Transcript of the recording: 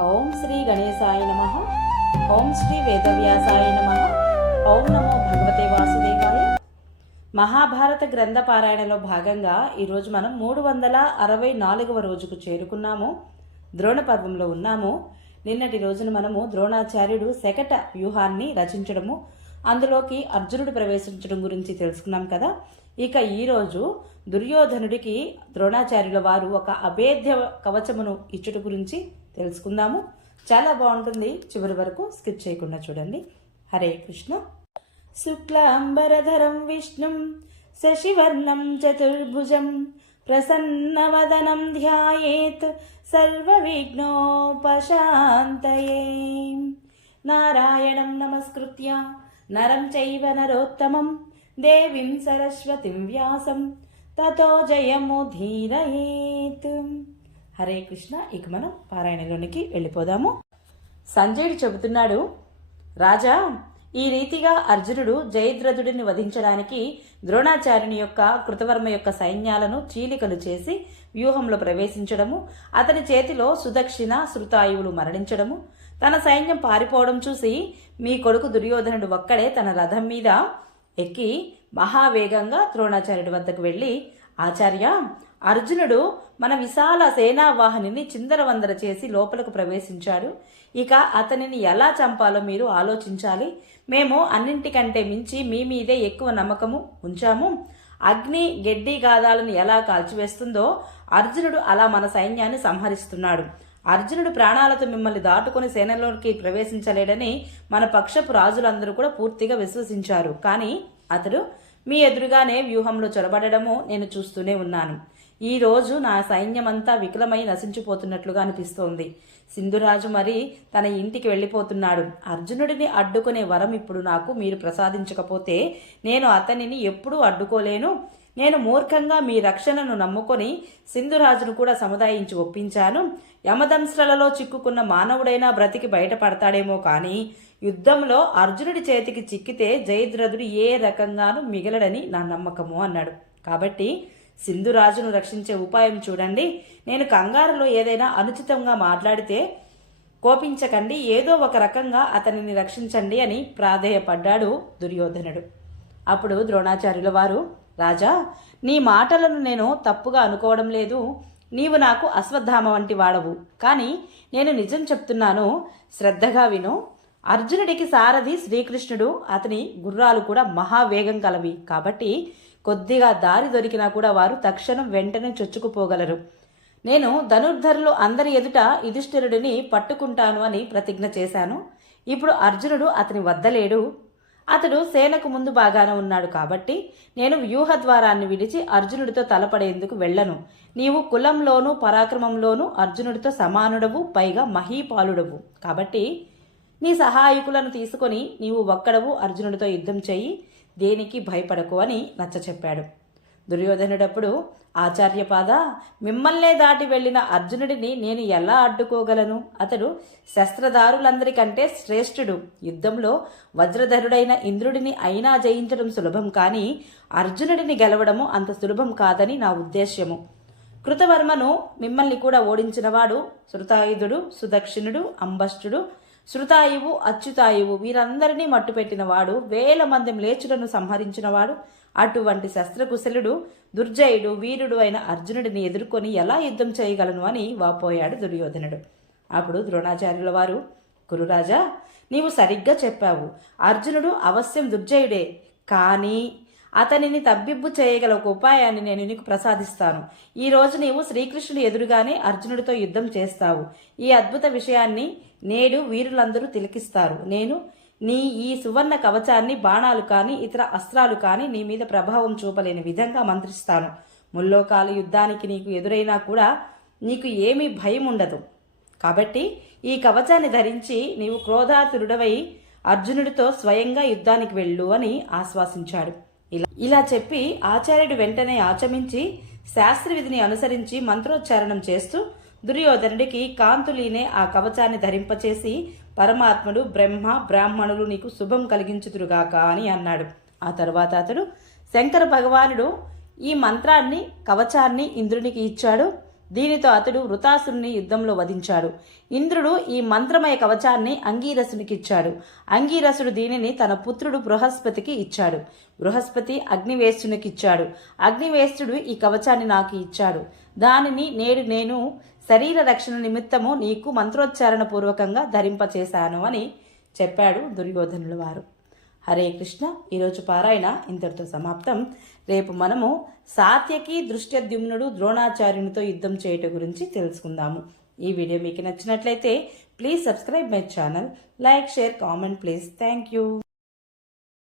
ఓం శ్రీ గణేశాయ నమః. ఓం శ్రీ వేదవ్యాసాయ నమః. ఓం నమో భగవతే వాసుదేవాయ. మహాభారత గ్రంథ పారాయణలో భాగంగా ఈరోజు మనం 364వ రోజుకు చేరుకున్నాము. ద్రోణ పర్వంలో ఉన్నాము. నిన్నటి రోజున మనము ద్రోణాచార్యుడు శకట వ్యూహాన్ని రచించడము, అందులోకి అర్జునుడు ప్రవేశించడం గురించి తెలుసుకున్నాం కదా. ఇక ఈరోజు దుర్యోధనుడికి ద్రోణాచార్యుల వారు ఒక అభేద్య కవచమును ఇచ్చుట గురించి తెలుసుకుందాము. చాలా బాగుంటుంది, చివరి వరకు స్కిప్ చేయకుండా చూడండి. హరే కృష్ణ. శుక్లాంబరధరం విష్ణుం శశివర్ణం చతుర్భుజం ప్రసన్నవదనం ధ్యాయేత్ సర్వవిఘ్నోపశాంతయే. నారాయణం నమస్కృత్య నరం చైవ నరోత్తమం దేవీం సరస్వతిం వ్యాసం తతో జయముధీరయేత్. హరే కృష్ణ. ఇక మనం పారాయణలోనికి వెళ్ళిపోదాము. సంజయుడు చెబుతున్నాడు, రాజా, ఈ రీతిగా అర్జునుడు జయద్రథుడిని వధించడానికి ద్రోణాచార్యుని యొక్క కృతవర్మ యొక్క సైన్యాలను చీలికలు చేసి వ్యూహంలో ప్రవేశించడము, అతని చేతిలో సుదక్షిణ శృతాయువులు మరణించడము, తన సైన్యం పారిపోవడం చూసి మీ కొడుకు దుర్యోధనుడు ఒక్కడే తన రథం మీద ఎక్కి మహావేగంగా ద్రోణాచార్యుడి వద్దకు వెళ్ళి, ఆచార్య, అర్జునుడు మన విశాల సేనావాహినిని చిందరవందర చేసి లోపలకు ప్రవేశించాడు. ఇక అతనిని ఎలా చంపాలో మీరు ఆలోచించాలి. మేము అన్నింటికంటే మించి మీ మీదే ఎక్కువ నమ్మకము ఉంచాము. అగ్ని గెడ్డి గాదాలను ఎలా కాల్చివేస్తుందో అర్జునుడు అలా మన సైన్యాన్ని సంహరిస్తున్నాడు. అర్జునుడు ప్రాణాలతో మిమ్మల్ని దాటుకుని సేనలోకి ప్రవేశించలేడని మన పక్షపు రాజులందరూ కూడా పూర్తిగా విశ్వసించారు. కానీ అతడు మీ ఎదురుగానే వ్యూహంలో చొరబడము నేను చూస్తూనే ఉన్నాను. ఈ రోజు నా సైన్యమంతా వికలమై నశించిపోతున్నట్లుగా అనిపిస్తోంది. సింధురాజు మరి తన ఇంటికి వెళ్ళిపోతున్నాడు. అర్జునుడిని అడ్డుకునే వరం ఇప్పుడు నాకు మీరు ప్రసాదించకపోతే నేను అతనిని ఎప్పుడూ అడ్డుకోలేను. నేను మూర్ఖంగా మీ రక్షణను నమ్ముకొని సింధురాజును కూడా సముదాయించి ఒప్పించాను. యమదంశ్రలలో చిక్కుకున్న మానవుడైనా బ్రతికి బయటపడతాడేమో కానీ యుద్ధంలో అర్జునుడి చేతికి చిక్కితే జయద్రథుడు ఏ రకంగానూ మిగలడని నా నమ్మకము అన్నాడు. కాబట్టి సింధురాజును రక్షించే ఉపాయం చూడండి. నేను కంగారులో ఏదైనా అనుచితంగా మాట్లాడితే కోపించకండి, ఏదో ఒక రకంగా అతనిని రక్షించండి అని ప్రాధేయపడ్డాడు దుర్యోధనుడు. అప్పుడు ద్రోణాచార్యుల వారు, రాజా, నీ మాటలను నేను తప్పుగా అనుకోవడం లేదు. నీవు నాకు అశ్వత్థామ వంటి వాడవు. కానీ నేను నిజం చెప్తున్నాను, శ్రద్ధగా విను. అర్జునుడికి సారథి శ్రీకృష్ణుడు, అతని గుర్రాలు కూడా మహావేగం కలవి. కాబట్టి కొద్దిగా దారి దొరికినా కూడా వారు తక్షణం వెంటనే చొచ్చుకుపోగలరు. నేను ధనుర్ధరులు అందరి ఎదుట యుధిష్ఠిరుడిని పట్టుకుంటాను అని ప్రతిజ్ఞ చేశాను. ఇప్పుడు అర్జునుడు అతని వద్దలేడు. అతడు సేనకు ముందు బాగానే ఉన్నాడు. కాబట్టి నేను వ్యూహద్వారాన్ని విడిచి అర్జునుడితో తలపడేందుకు వెళ్ళను. నీవు కులంలోనూ పరాక్రమంలోనూ అర్జునుడితో సమానుడవు, పైగా మహీపాలుడవు. కాబట్టి నీ సహాయకులను తీసుకొని నీవు ఒక్కడవు అర్జునుడితో యుద్ధం చెయ్యి, దేనికి భయపడకు అని నచ్చ చెప్పాడు. దుర్యోధనుడప్పుడు, ఆచార్యపాద, మిమ్మల్నే దాటి వెళ్లిన అర్జునుడిని నేను ఎలా అడ్డుకోగలను? అతడు శస్త్రధారులందరికంటే శ్రేష్ఠుడు. యుద్ధంలో వజ్రధరుడైన ఇంద్రుడిని అయినా జయించడం సులభం, కానీ అర్జునుడిని గెలవడము అంత సులభం కాదని నా ఉద్దేశ్యము. కృతవర్మను మిమ్మల్ని కూడా ఓడించినవాడు శృతాయుధుడు, సుదక్షిణుడు, అంబష్టుడు, శృతాయువు, అచ్యుతాయువు, వీరందరినీ మట్టుపెట్టినవాడు, 1000 మంది మ్లేచ్చులను సంహరించినవాడు. అటువంటి శస్త్రకుశలుడు, దుర్జయుడు, వీరుడు అయిన అర్జునుడిని ఎదుర్కొని ఎలా యుద్ధం చేయగలను అని వాపోయాడు దుర్యోధనుడు. అప్పుడు ద్రోణాచార్యుల వారు, గురురాజా, నీవు సరిగ్గా చెప్పావు. అర్జునుడు అవశ్యం దుర్జయుడే, కానీ అతనిని తబ్బిబ్బు చేయగల ఒక ఉపాయాన్ని నేను నీకు ప్రసాదిస్తాను. ఈ రోజు నీవు శ్రీకృష్ణుడి ఎదురుగానే అర్జునుడితో యుద్ధం చేస్తావు. ఈ అద్భుత విషయాన్ని నేడు వీరులందరూ తిలకిస్తారు. నేను నీ ఈ సువర్ణ కవచాన్ని బాణాలు కానీ ఇతర అస్త్రాలు కానీ నీ మీద ప్రభావం చూపలేని విధంగా మంత్రిస్తాను. ముల్లోకాల యుద్ధానికి నీకు ఎదురైనా కూడా నీకు ఏమీ భయం ఉండదు. కాబట్టి ఈ కవచాన్ని ధరించి నీవు క్రోధాతురుడవై అర్జునుడితో స్వయంగా యుద్ధానికి వెళ్ళు అని ఆశ్వాసించాడు. ఇలా చెప్పి ఆచార్యుడు వెంటనే ఆచమించి శాస్త్రవిధిని అనుసరించి మంత్రోచ్చారణం చేస్తూ దుర్యోధనుడికి కాంతులీనే ఆ కవచాన్ని ధరింపచేసి, పరమాత్ముడు, బ్రహ్మ, బ్రాహ్మణులు నీకు శుభం కలిగించుదురుగాక అని అన్నాడు. ఆ తరువాత అతడు శంకర భగవానుడు ఈ మంత్రాన్ని, కవచాన్ని ఇంద్రునికి ఇచ్చాడు. దీనితో అతడు వృతాసురుని యుద్ధంలో వధించాడు. ఇంద్రుడు ఈ మంత్రమయ కవచాన్ని అంగీరసునికిచ్చాడు. అంగీరసుడు దీనిని తన పుత్రుడు బృహస్పతికి ఇచ్చాడు. బృహస్పతి అగ్నివేశ్యునికిచ్చాడు. అగ్నివేశ్యుడు ఈ కవచాన్ని నాకు ఇచ్చాడు. దానిని నేడు నేను శరీర రక్షణ నిమిత్తము నీకు మంత్రోచ్చారణ పూర్వకంగా ధరింపచేశాను అని చెప్పాడు దుర్యోధనుల వారు. హరే కృష్ణ. ఈరోజు పారాయణ ఇంతటితో సమాప్తం. రేపు మనము సాత్యకి దృష్టద్యుమ్నుడు ద్రోణాచార్యునితో యుద్ధం చేయటం గురించి తెలుసుకుందాము. ఈ వీడియో మీకు నచ్చినట్లయితే please subscribe my channel, like, share, comment please. Thank you.